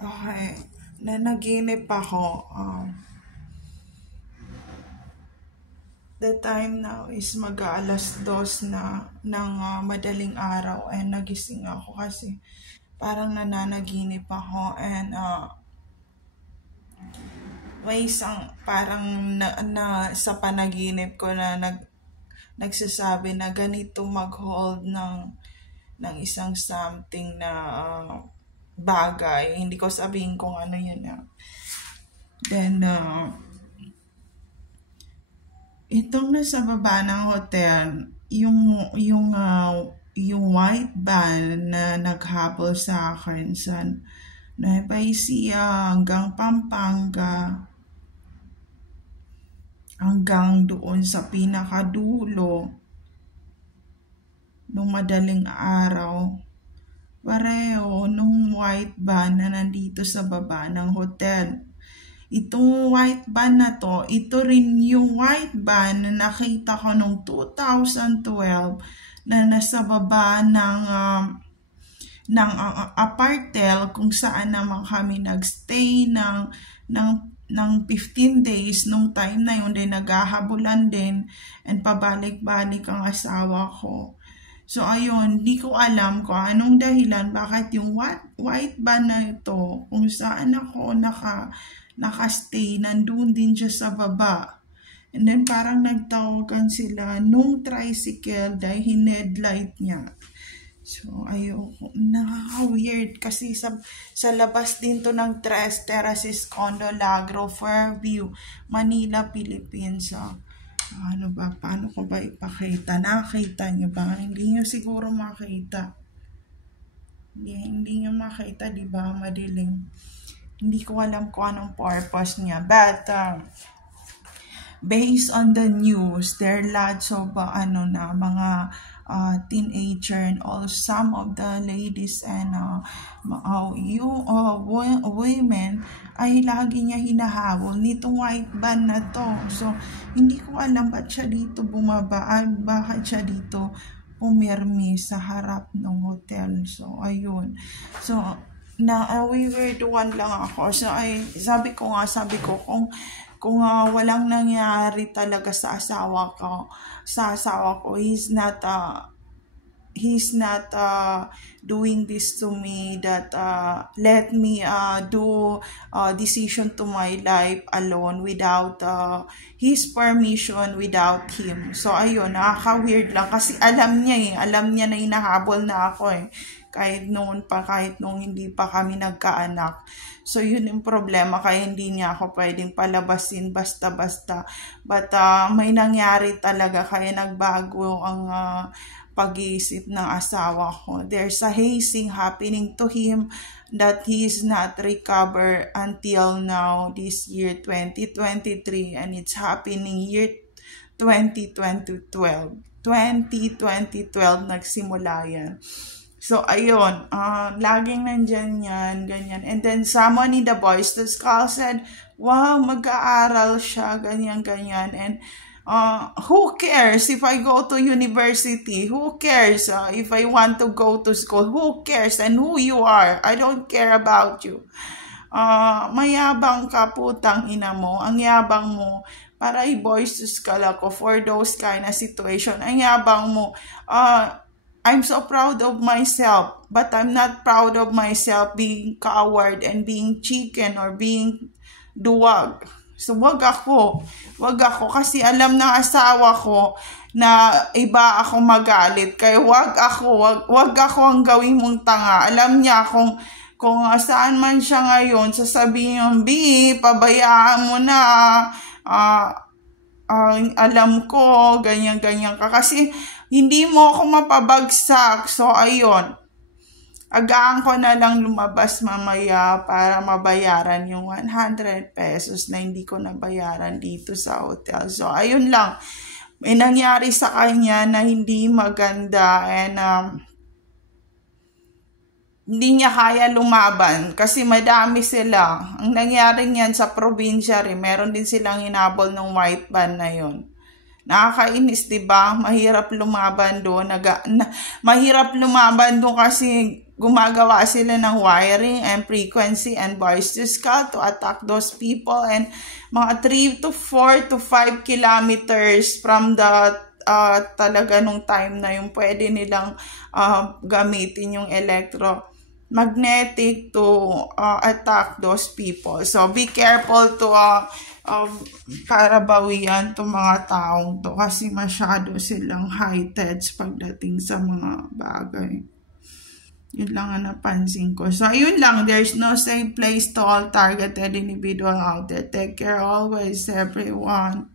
Okay, nanaginip ako. The time now is mag-2:00 na ng madaling araw and nagising ako kasi parang nananaginip ako and may isang parang na sa panaginip ko na nagsasabi na ganito mag-hold ng isang something na bagay. Hindi ko sabihin kung ano yun na. Then, itong nasa baba ng hotel, yung white van na naghabol sa akin sa Nueva Ecija hanggang Pampanga, hanggang doon sa pinakadulo nung madaling araw. Pareho nung white van na nandito sa baba ng hotel. Itong white van na to, ito rin yung white van na nakita ko noong 2012 na nasa baba ng apartel kung saan naman kami nagstay ng 15 days. Nung time na yun, din naghahabulan din and pabalik-balik ang asawa ko. So ayun, di ko alam kung anong dahilan bakit yung white van na ito, kung saan ako nakastay, nandun din siya sa baba. And then parang nagtawagan sila nung tricycle dahil hinedlight niya. So ayoko, nakaka-weird kasi sa labas din to ng Tres Terraces Condo Lagro, Fairview, Manila, Philippines. Ano ba? Paano ko ba ipakita? Nakakita nyo ba? Hindi nyo siguro makita. Hindi nyo makita, di ba? Madilim. Hindi ko alam kung anong purpose niya. But, based on the news, there are lots of, mga teenager and all some of the ladies and women ay lagi niya hinahabol nitong white van na to. So, hindi ko alam ba't siya dito bumabaan, bakit siya dito pumirmi sa harap ng hotel. So, ayun. So, nawiwirduan lang ako. So, sabi ko kung walang nangyari talaga sa asawa ko, he's not doing this to me, that let me do decision to my life alone without his permission, without him. So ayun, nakaka-weird lang kasi alam niya na hinahabol na ako kahit nung hindi pa kami nagkaanak. So yun yung problema, kaya hindi niya ako pwedeng palabasin basta-basta. But may nangyari talaga kaya nagbago ang pag-iisip ng asawa ko. There's a hazing happening to him that he is not recovered until now, this year 2023, and it's happening year 2012 nagsimula yan. So, ayun, laging nandyan yan, ganyan. And then, someone in the Boys to Skull said, wow, mag-aaral siya, ganyan. And, who cares if I go to university? Who cares if I want to go to school? Who cares? And who you are? I don't care about you. Mayabang ka, putang ina mo. Ang yabang mo, para i-Boys to Skull ako for those kind of situation. Ang yabang mo, I'm so proud of myself, but I'm not proud of myself being coward and being chicken or being duwag. So wag ako kasi alam ng asawa ko na iba ako magalit. Kaya wag ako ang gawin mong tanga. Alam niya kung saan man siya ngayon, sasabihin yung, pabayaan mo na, alam ko, ganyan ka. Kasi hindi mo ako mapabagsak. So, ayun. Agaan ko na lang lumabas mamaya para mabayaran yung 100 pesos na hindi ko nabayaran dito sa hotel. So, ayun lang. May nangyari sa kanya na hindi maganda and hindi niya kaya lumaban kasi madami sila. Ang nangyari niyan sa probinsya rin, meron din silang hinabol ng white van na yun. Nakakainis, diba? Mahirap lumaban doon. Mahirap lumaban doon kasi gumagawa sila ng wiring and frequency and voice to skull to attack those people, and mga 3 to 4 to 5 kilometers from the talaga nung time na yung pwede nilang gamitin yung electromagnetic to attack those people. So be careful to para bawian to mga taong to kasi masyado silang high-tech pagdating sa mga bagay. Yun lang ang napansin ko. So, yun lang. There's no safe place to all targeted individual out there. Take care always, everyone.